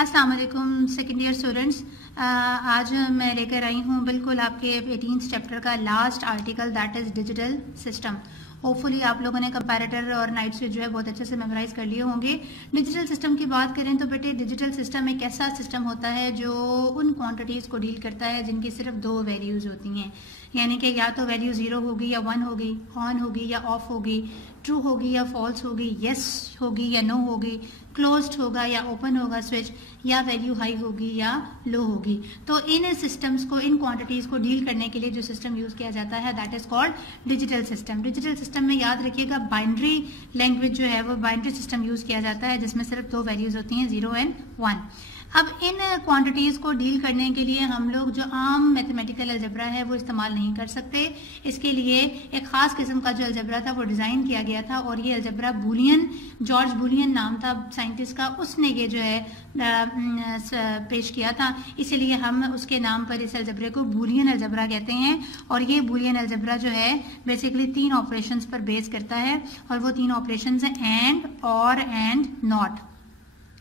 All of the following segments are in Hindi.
अस्सलाम वालेकुम सेकेंड ईयर स्टूडेंट्स। आज मैं लेकर आई हूँ बिल्कुल आपके 18th चैप्टर का last article, that is digital system. Hopefully आप लोगों ने कंपैरेटर और नाइट स्विच जो है बहुत अच्छे से मेमोराइज कर लिए होंगे। डिजिटल सिस्टम की बात करें तो बेटे डिजिटल सिस्टम एक ऐसा सिस्टम होता है जो उन क्वांटिटीज को डील करता है जिनकी सिर्फ दो वैल्यूज होती हैं, यानी कि या तो वैल्यू 0 होगी या 1 होगी, ऑन होगी या ऑफ होगी, ट्रू होगी या फॉल्स होगी, यस होगी या नो होगी, क्लोज्ड होगा या ओपन होगा स्विच, या वैल्यू हाई होगी या लो होगी। तो इन सिस्टम्स को, इन क्वांटिटीज को डील करने के लिए जो सिस्टम यूज किया जाता है that is called digital system. Digital system में याद रखिएगा बाइनरी लैंग्वेज जो है वो बाइनरी सिस्टम यूज किया जाता है जिसमें सिर्फ दो वैल्यूज होती हैं, 0 एंड 1। अब इन क्वांटिटीज को डील करने के लिए हम लोग जो आम मैथमेटिकल अलजेब्रा है वो इस्तेमाल नहीं कर सकते। इसके लिए एक खास किस्म का जो अलजेब्रा था वो डिजाइन किया गया था और ये अलजेब्रा बूलियन, जॉर्ज बूलियन नाम था साइंटिस्ट का, उसने ये जो है पेश किया था, इसीलिए हम उसके नाम पर इस अलजेब्रे को बूलियन अलजेब्रा कहते हैं। और ये बूलियन अलजेब्रा जो है बेसिकली 3 ऑपरेशंस पर बेस करता है और वो 3 ऑपरेशंस हैं एंड, और एंड, नॉट।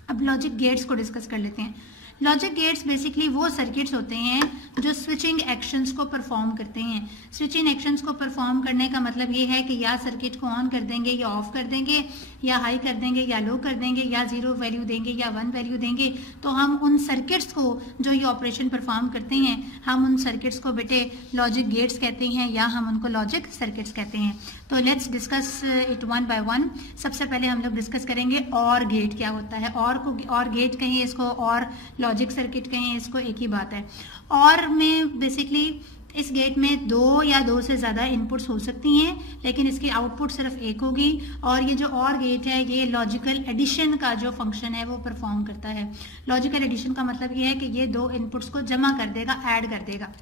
अब लॉजिक गेट्स को डिस्कस कर लेते हैं। लॉजिक गेट्स बेसिकली वो सर्किट्स होते हैं जो स्विचिंग एक्शंस को परफॉर्म करते हैं। स्विचिंग एक्शंस को परफॉर्म करने का मतलब ये है कि या सर्किट को ऑन कर देंगे या ऑफ कर देंगे, या हाई कर देंगे या लो कर देंगे, या 0 वैल्यू देंगे या 1 वैल्यू देंगे। तो हम उन सर्किट्स को जो ये ऑपरेशन परफॉर्म करते हैं, हम उन सर्किट्स को बेटे लॉजिक गेट्स कहते हैं या हम उनको लॉजिक सर्किट्स कहते हैं। तो let's discuss it one by one. सबसे पहले हम लोग डिस्कस करेंगे और गेट क्या होता है। और गेट कहें इसको, और लॉजिक सर्किट कहें इसको, एक ही बात है। और में बेसिकली इस गेट में 2 या 2 से ज्यादा इनपुट्स हो सकती हैं, लेकिन इसकी आउटपुट सिर्फ एक होगी। और ये जो और गेट है ये लॉजिकल एडिशन का जो फंक्शन है वो परफॉर्म करता है। लॉजिकल एडिशन का मतलब ये है कि ये 2 इनपुट्स को जमा कर देगा, ऐड कर देगा।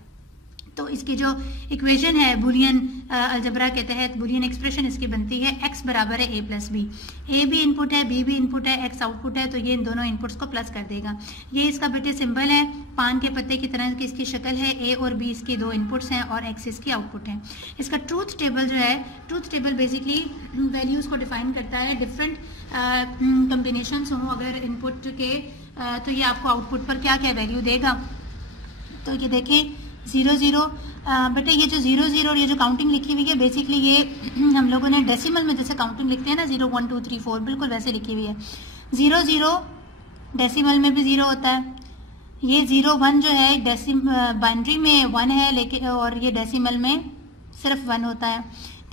तो इसकी जो इक्वेशन है बूलियन अलजेब्रा के तहत, बूलियन एक्सप्रेशन इसकी बनती है x बराबर है a प्लस बी। a भी इनपुट है, b भी इनपुट है, x आउटपुट है, तो ये इन दोनों इनपुट्स को प्लस कर देगा। ये इसका बेटे सिंबल है, पान के पत्ते की तरह की इसकी शक्ल है। a और b इसकी 2 इनपुट्स हैं और x इसकी आउटपुट है। इसका ट्रूथ टेबल जो है, ट्रूथ टेबल बेसिकली वैल्यूज को डिफाइन करता है। डिफरेंट कॉम्बिनेशंस हों अगर इनपुट के, तो ये आपको आउटपुट पर क्या क्या वैल्यू देगा। तो ये देखें 0 0, बेटे ये जो 0 0 और ये जो काउंटिंग लिखी हुई है बेसिकली ये हम लोगों ने डेसिमल में जैसे काउंटिंग लिखते हैं ना, 0 1 2 3 4, बिल्कुल वैसे लिखी हुई है। 0 0 डेसिमल में भी 0 होता है। ये 0 1 जो है बाइनरी में 1 है, लेकिन और ये डेसिमल में सिर्फ 1 होता है।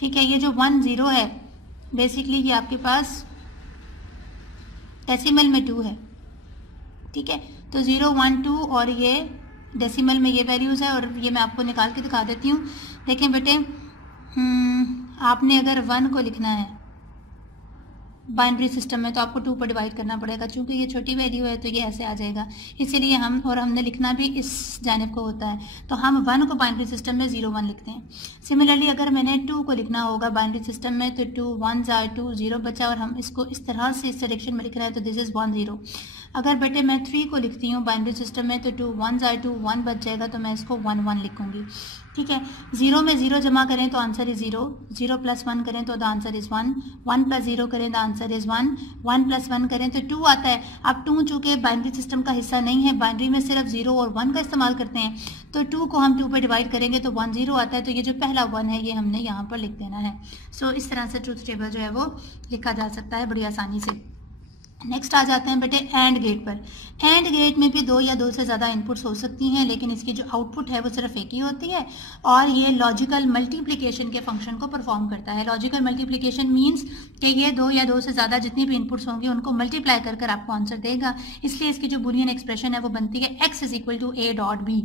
ठीक है, ये जो 1 0 है बेसिकली ये आपके पास डेसिमल में 2 है। ठीक है, तो 0 1 2 और ये डेसिमल में ये वैल्यूज है और ये मैं आपको निकाल के दिखा देती हूँ। देखें बेटे, आपने अगर 1 को लिखना है बाइनरी सिस्टम में तो आपको 2 पर डिवाइड करना पड़ेगा, क्योंकि ये छोटी वैल्यू है तो ये ऐसे आ जाएगा। इसीलिए हमने लिखना भी इस जानिब को होता है, तो हम 1 को बाइनरी सिस्टम में 0 1 लिखते हैं। सिमिलरली अगर मैंने 2 को लिखना होगा बाइनरी सिस्टम में तो 2 1 2 0 बचा, और हम इसको इस तरह से इस डायरेक्शन में लिख रहे हैं तो दिस इज 1 0। अगर बेटे मैं 3 को लिखती हूँ बाइनरी सिस्टम में तो 2 1 2 1 बच जाएगा, तो मैं इसको 1 1 लिखूंगी। ठीक है, 0 में 0 जमा करें तो आंसर इज 0, 0 प्लस 1 करें तो द आंसर इज 1, 1 प्लस 0 करें द आंसर इज 1, 1 प्लस 1 करें तो 2 आता है। अब 2 चूंकि बाइनरी सिस्टम का हिस्सा नहीं है, बाइनरी में सिर्फ 0 और 1 का इस्तेमाल करते हैं, तो 2 को हम 2 पे डिवाइड करेंगे तो 1 0 आता है। तो ये जो पहला 1 है ये हमने यहाँ पर लिख देना है। सो इस तरह से ट्रूथ टेबल जो है वो लिखा जा सकता है बड़ी आसानी से। नेक्स्ट आ जाते हैं बेटे एंड गेट पर। एंड गेट में भी 2 या 2 से ज्यादा इनपुट्स हो सकती हैं, लेकिन इसकी जो आउटपुट है वो सिर्फ एक ही होती है और ये लॉजिकल मल्टीप्लिकेशन के फंक्शन को परफॉर्म करता है। लॉजिकल मल्टीप्लिकेशन मींस कि ये 2 या 2 से ज्यादा जितनी भी इनपुट्स होंगी उनको मल्टीप्लाई कर कर आपको आंसर देगा। इसलिए इसकी जो बूलियन एक्सप्रेशन है वो बनती है x is equal to a dot b,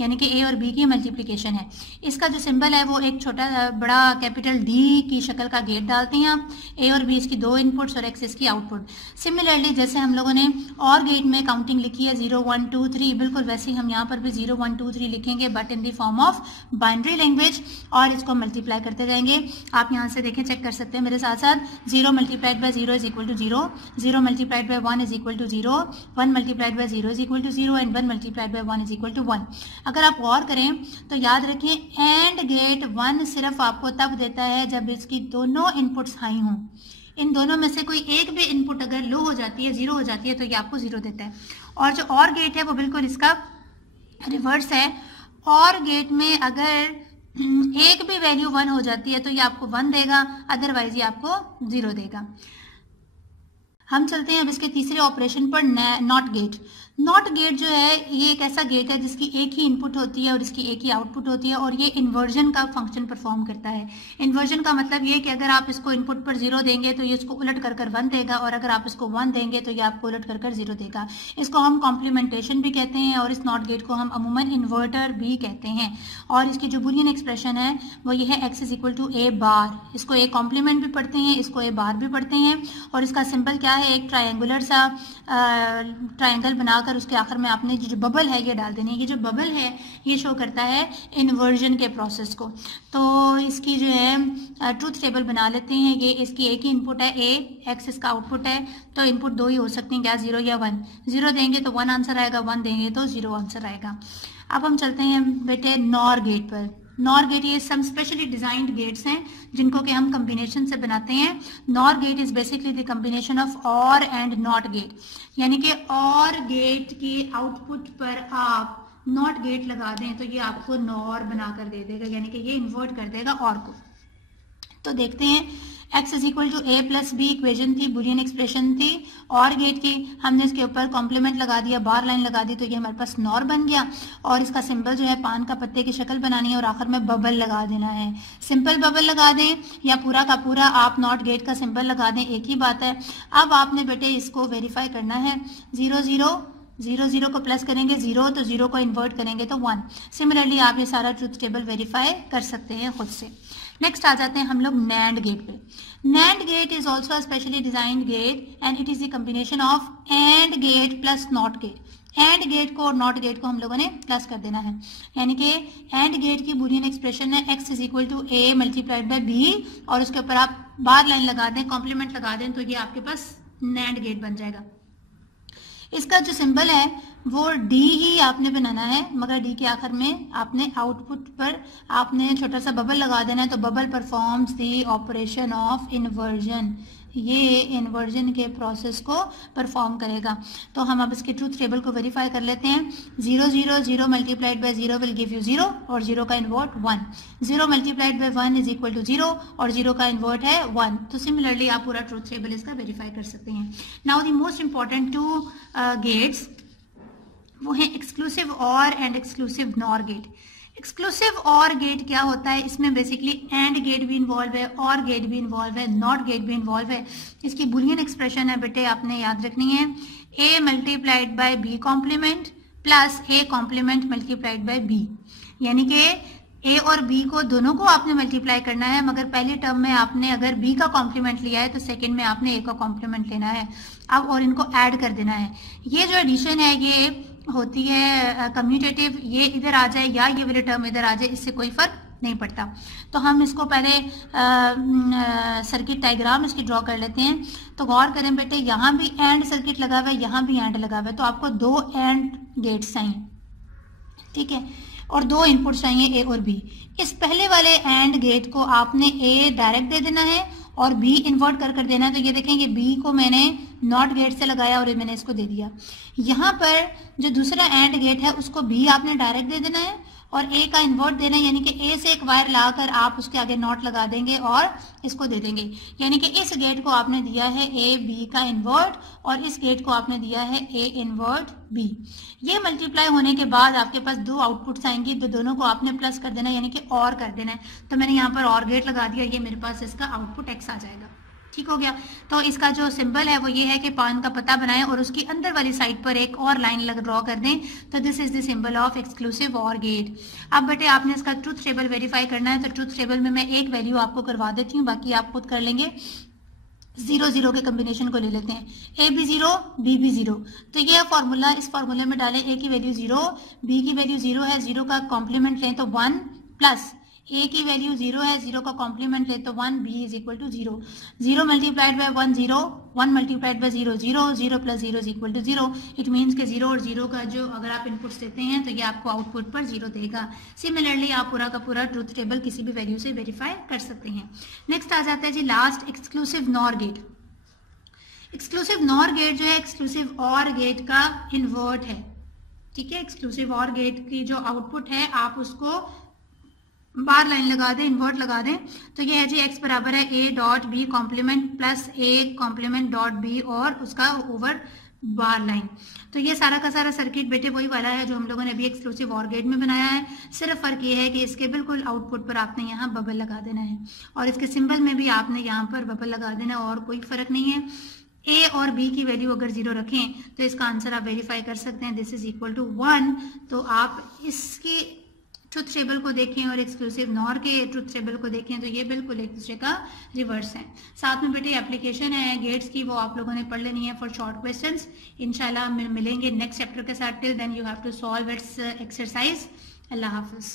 यानी कि a और b की मल्टीप्लिकेशन है। इसका जो सिंबल है वो एक छोटा बड़ा कैपिटल D की शक्ल का गेट डालते हैं आप। a और b इसकी 2 इनपुट्स और x इसकी आउटपुट। सिमिलरली जैसे हम लोगों ने और गेट में काउंटिंग लिखी है 0 1 2 3, बिल्कुल वैसे ही हम यहाँ पर भी 0 1 2 3 लिखेंगे, but in the form of binary language, और इसको मल्टीप्लाई करते जाएंगे। आप यहाँ से देखें, चेक कर सकते हैं मेरे साथ साथ। 0 multiplied by 0 is equal to 0, 0 multiplied by 1 is equal to 0, 1 multiplied by 0 is equal to 0 and 1 multiplied by 1 is equal to 1। अगर आप गौर करें तो याद रखें एंड गेट 1 सिर्फ आपको तब देता है जब इसकी दोनों इनपुट्स हाई हों। इन दोनों में से कोई एक भी इनपुट अगर लो हो जाती है, जीरो हो जाती है, तो ये आपको जीरो देता है। और जो और गेट है वो बिल्कुल इसका रिवर्स है। और गेट में अगर एक भी वैल्यू 1 हो जाती है तो ये आपको 1 देगा, अदरवाइज ये आपको 0 देगा। हम चलते हैं अब इसके तीसरे ऑपरेशन पर, नॉट गेट। नॉट गेट जो है ये एक ऐसा गेट है जिसकी एक ही इनपुट होती है और इसकी एक ही आउटपुट होती है, और ये इन्वर्जन का फंक्शन परफॉर्म करता है। इन्वर्जन का मतलब ये कि अगर आप इसको इनपुट पर 0 देंगे तो ये इसको उलट कर 1 देगा, और अगर आप इसको 1 देंगे तो ये आपको उलट कर 0 देगा। इसको हम कॉम्प्लीमेंटेशन भी कहते हैं, और इस नॉट गेट को हम अमूमन इन्वर्टर भी कहते हैं। और इसकी जो बुलियन एक्सप्रेशन है वो ये है x = a बार। इसको a कॉम्प्लीमेंट भी पढ़ते हैं, इसको a बार भी पढ़ते हैं। और इसका सिंबल क्या है, एक ट्रायंगुलर सा ट्रायंगल बनाकर उसके आखिर में आपने जो बबल है ये डाल देनी है। ये जो बबल है ये शो करता है इन्वर्जन के प्रोसेस को। तो इसकी जो है ट्रूथ टेबल बना लेते हैं। ये इसकी एक ही इनपुट है a, x इसका आउटपुट है, तो इनपुट दो ही हो सकते हैं, क्या 0 या 1। 0 देंगे तो 1 आंसर आएगा, 1 देंगे तो 0 आंसर आएगा। अब हम चलते हैं बेटे नॉर गेट पर। नॉर गेट ये सम स्पेशली डिजाइंड गेट्स हैं जिनको कि हम कम्बिनेशन से बनाते हैं। NOR gate is basically the combination of OR AND NOT gate, यानी कि और गेट के आउटपुट पर आप नॉट गेट लगा दें तो ये आपको नॉर बनाकर दे देगा, यानी कि ये इन्वर्ट कर देगा और को। तो देखते हैं x = a + b इक्वेशन थी, बुलियन एक्सप्रेशन थी और गेट की। हमने इसके ऊपर कॉम्प्लीमेंट लगा दिया, बार लाइन लगा दी, तो ये हमारे पास नॉर बन गया। और इसका सिंबल जो है पान का पत्ते की शक्ल बनानी है और आखिर में बबल लगा देना है। सिंपल बबल लगा दें या पूरा का पूरा आप नॉट गेट का सिंबल लगा दें, एक ही बात है। अब आपने बेटे इसको वेरीफाई करना है। 0 0 0 0 को प्लस करेंगे 0, तो 0 को इन्वर्ट करेंगे तो 1। सिमिलरली आप ये सारा ट्रूथ टेबल वेरीफाई कर सकते हैं खुद से। नेक्स्ट आ जाते हैं हम लोग नैंड गेट पे। NAND gate is also specially designed gate and it is the combination of AND gate plus NOT gate. AND gate को और नॉट गेट को हम लोगों ने प्लस कर देना है, यानी कि एंड गेट की बुलियन एक्सप्रेशन है x = a × b, और उसके ऊपर आप बार लाइन लगा दें, कॉम्प्लीमेंट लगा दें, तो ये आपके पास नैंड गेट बन जाएगा। इसका जो सिंबल है वो D ही आपने बनाना है, मगर D के आखिर में आपने आउटपुट पर आपने छोटा सा बबल लगा देना है, तो bubble performs the operation of inversion. ये इन्वर्जन के प्रोसेस को परफॉर्म करेगा। तो हम अब इसके ट्रूथ टेबल को वेरीफाई कर लेते हैं। 0 0 0 × 0 विल गिव यू 0 और 0 का इन्वर्ट 1। 0 × 1 = 0 और 0 का इन्वर्ट है 1। तो सिमिलरली आप पूरा ट्रूथ टेबल इसका वेरीफाई कर सकते हैं। Now the most important 2 gates वो है exclusive OR and exclusive nor gate. Exclusive OR gate क्या होता है, इसमें बेसिकली एंड गेट भी इन्वॉल्व है, और गेट भी इन्वॉल्व है, नॉट गेट भी इन्वॉल्व है। इसकी बुलियन एक्सप्रेशन है बेटे आपने याद रखनी है, a × b complement plus a complement × b, यानी कि a और b को दोनों को आपने मल्टीप्लाई करना है, मगर पहली टर्म में आपने अगर b का कॉम्प्लीमेंट लिया है तो सेकंड में आपने a का कॉम्प्लीमेंट लेना है अब, और इनको ऐड कर देना है। ये जो एडिशन है ये होती है कम्यूटेटिव, ये इधर आ जाए या ये वाली टर्म इधर आ जाए, इससे कोई फर्क नहीं पड़ता। तो हम इसको पहले सर्किट डायग्राम इसकी ड्रॉ कर लेते हैं। तो गौर करें बेटे, यहाँ भी एंड सर्किट लगा हुआ है, यहाँ भी एंड लगा हुआ है, तो आपको 2 एंड गेट्स चाहिए, ठीक है, और 2 इनपुट चाहिए a और b। इस पहले वाले एंड गेट को आपने a डायरेक्ट दे देना है और b इन्वर्ट कर देना है। तो ये देखेंगे b को मैंने नॉट गेट से लगाया और मैंने इसको दे दिया। यहाँ पर जो दूसरा एंड गेट है उसको b आपने डायरेक्ट दे देना है और a का इन्वर्ट देना है, यानी कि a से एक वायर लाकर आप उसके आगे नॉट लगा देंगे और इसको दे देंगे, यानी कि इस गेट को आपने दिया है a b का इन्वर्ट और इस गेट को आपने दिया है a इन्वर्ट b। ये मल्टीप्लाई होने के बाद आपके पास 2 आउटपुट्स आएंगी, तो दोनों को आपने प्लस कर देना है, यानी कि और कर देना है। तो मैंने यहाँ पर और गेट लगा दिया, ये मेरे पास इसका आउटपुट x आ जाएगा, ठीक हो गया। तो इसका जो सिंबल है वो ये है कि पान का पत्ता बनाएं और उसकी अंदर वाली साइड पर एक और लाइन ड्रॉ कर दें। तो this is the symbol of exclusive OR gate. अब बेटे आपने इसका ट्रूथ टेबल वेरीफाई करना है। तो ट्रूथ टेबल में मैं एक वैल्यू आपको करवा देती हूँ, बाकी आप खुद कर लेंगे। 0 0 के कॉम्बिनेशन को ले लेते हैं, a भी 0 b भी 0। तो ये फॉर्मूला, इस फॉर्मूले में डालें a की वैल्यू 0, b की वैल्यू 0 है, 0 का कॉम्प्लीमेंट लें तो 1 प्लस ए की वैल्यू 0 है, 0 का कॉम्प्लीमेंट ले तो 1, B is equal to 0, 0 multiplied by 1 0, 1 multiplied by 0 0, 0 plus 0 is equal to 0। It means के 0 और 0 का जो अगर आप इनपुट्स देते हैं तो ये आपको आउटपुट पर 0 देगा। सिमिलरली आप पूरा का पूरा ट्रूथ टेबल किसी भी वैल्यू से वेरीफाई कर सकते हैं। नेक्स्ट आ जाता है जी last, exclusive nor gate. Exclusive nor gate जो है एक्सक्लूसिव और गेट का इन्वर्ट है, ठीक है। एक्सक्लूसिव और गेट की जो आउटपुट है आप उसको बार लाइन लगा दें, इन्वर्ट लगा दें, तो ये है जी x बराबर है a dot B complement plus a complement dot B और उसका ओवर बार लाइन। तो ये सारा का सारा सर्किट बेटे वही वाला है जो हम लोगों ने अभी एक्सक्लूसिव और गेट में बनाया है। सिर्फ फर्क ये है कि इसके बिल्कुल आउटपुट पर आपने यहाँ बबल लगा देना है और इसके सिंबल में भी आपने यहाँ पर बबल लगा देना है और कोई फर्क नहीं है। ए और बी की वैल्यू अगर 0 रखें तो इसका आंसर आप वेरीफाई कर सकते हैं, दिस इज इक्वल टू 1। तो आप इसकी ट्रुथ टेबल को देखें और एक्सक्लूसिव नॉर के ट्रुथ टेबल को देखें तो ये बिल्कुल एक दूसरे का रिवर्स है। साथ में बेटे एप्लीकेशन है गेट्स की, वो आप लोगों ने पढ़ लेनी है फॉर शॉर्ट क्वेश्चंस। इंशाल्लाह मिलेंगे नेक्स्ट चैप्टर के साथ। Till then you have to solve its exercise. अल्लाह हाफिज।